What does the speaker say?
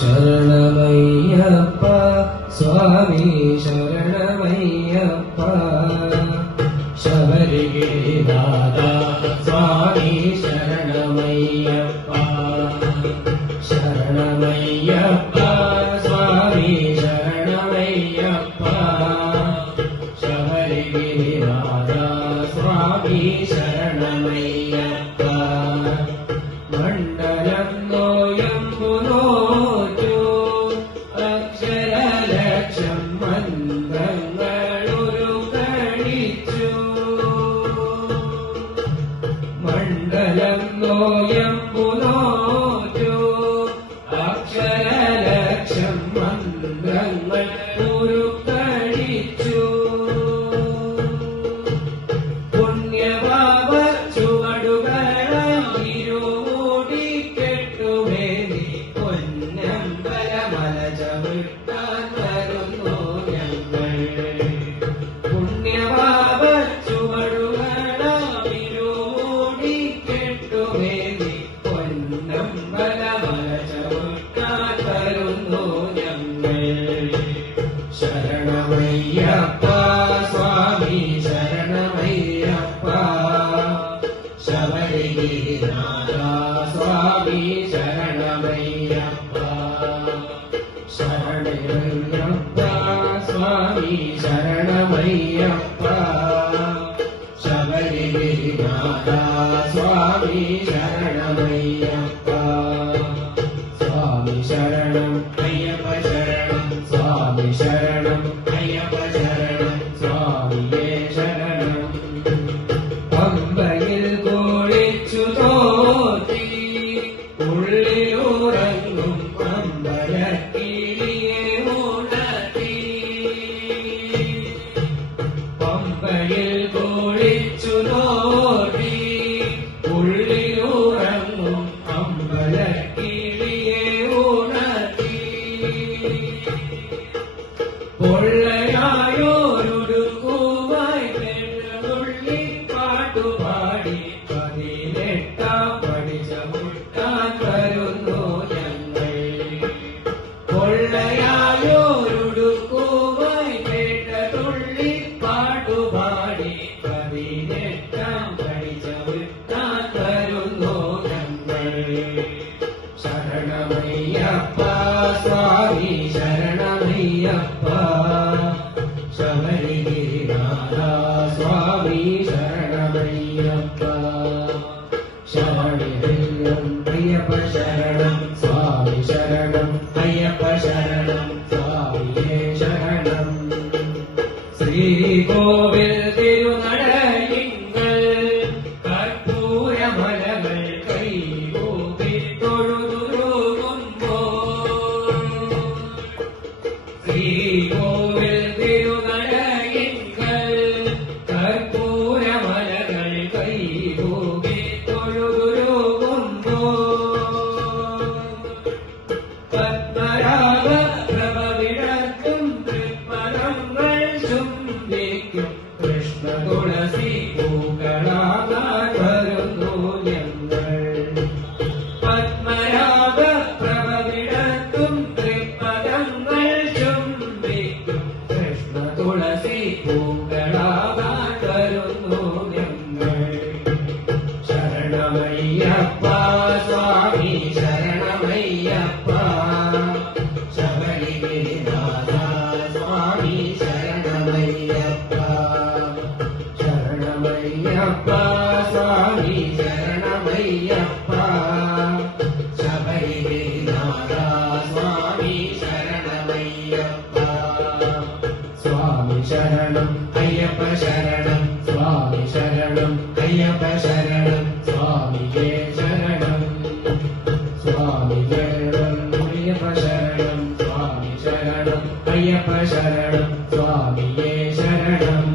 ശരണമയ്യപ്പ സ്വാമി ശരണമയ്യപ്പ ശബരിഗിരിനാഥ സ്വാമി ശരണമയ്യപ്പ ശരണമയ്യപ്പ സ്വാമി ശരണമയ്യപ്പ ശബരിഗിരിനാഥ സ്വാമി ശരണമയ്യപ്പ മണ്ഡലം നോയമ്പു നോറ്റു അക്ഷരലക്ഷം മന്ത്രങ്ങളൊരു കഴിച്ചു മണ്ഡലം നോയമ്പു നോറ്റു അക്ഷരലക്ഷം മന്ത്രങ്ങൾ ഒരു കഴിച്ചു പുണ്യഭാവ ചുവടുകളാം ഇരുമൂടി കെട്ടുമേനി പൊന്നമ്പലമല ചവിട്ടാൻ വരുന്നു ഞങ്ങൾ പുണ്യഭാവ ചുവടുകളാം ഇരുമൂടി കെട്ടുമേനി പൊന്നമ്പലമല ചവിട്ടാൻ വരുന്നു ഞങ്ങൾ ശരണമയ്യപ്പ സ്വാമി ശരണമയ്യപ്പ ശബരിഗിരിനാഥ സ്വാമി ശരണമയ്യപ്പ ശരണമയ്യപ്പ സ്വാമി ശരണമയ്യപ്പ ശബരിഗിരിനാഥ സ്വാമി ശരണമയ്യപ്പ സ്വാമി ശരണം അയ്യപ്പ ശരണം സ്വാമി ശരണം അയ്യപ്പ ശരണം സ്വാമിയേ ശരണം പമ്പയിൽ കുളിച്ചു തോറ്റി ഉള്ളിലുറങ്ങും അമ്പലക്കിളിയെ ഉണർത്തി പമ്പയിൽ കുളിച്ചു തോറ്റി ഉള്ളിലുറങ്ങും അമ്പലക്കിളിയെ ഉണർത്തി പൊള്ളയായോരുടുക്കുമായി പെണ്ണുള്ളി പാട്ടുപാടി 18 പടി ചവിട്ടാൻ വരുന്നു ഞങ്ങൾ പൊള്ളയായോരുടുക്കുമായി പെണ്ണുള്ളി പാട്ടുപാടി 18 പടി ചവിട്ടാൻ വരുന്നു ഞങ്ങൾ ശരണമയ്യപ്പ സ്വാമി ശരണമയ്യപ്പ ശബരിഗിരിനാഥ സ്വാമി ശരണമയ്യപ്പ ശരണം അയ്യപ്പ ശരണം സ്വാമി ശരണം അയ്യപ്പ ശരണം സ്വാമിയേ ശരണം ശ്രീകോവിൽ തിരുനടയിങ്കൽ കർപ്പൂരമലകൾ കൈകൂപ്പി തൊഴുതുരുകുമ്പോൾ ശ്രീകോവിൽ തിരുനടയിങ്കൽ കർപ്പൂരമലകൾ കൈകൂപ്പി തൊഴുതുരുകുമ്പോൾ പത്മരാഗ പ്രഭവിടർക്കും തൃപ്പദങ്ങൾ ചുംബിക്കും കൃഷ്ണ തുളസി പൂക്കളാകാൻ വരുന്നു ഞങ്ങൾ പത്മരാഗ പ്രഭവിടർക്കും തൃപ്പദങ്ങൾ ചുംബിക്കും കൃഷ്ണ തുളസി പൂക്കളാകാൻ വരുന്നു ഞങ്ങൾ ശരണമയ്യപ്പ സ്വാമി ശരണമയ്യപ്പ ശബരിഗിരിനാഥ സ്വാമി ശരണമയ്യപ്പ ശരണമയ്യപ്പ സ്വാമി ശരണമയ്യപ്പ ശബരിഗിരിനാഥ സ്വാമി ശരണമയ്യപ്പ സ്വാമി ശരണം അയ്യപ്പ ശരണം സ്വാമി ശരണം അയ്യപ്പ ശരണം സ്വാമിയേ ശരണം സ്വാമി ശരണം അയ്യപ്പ ശരണം സ്വാമി ശരണം അയ്യപ്പ ശരണം സ്വാമിയേ ശരണം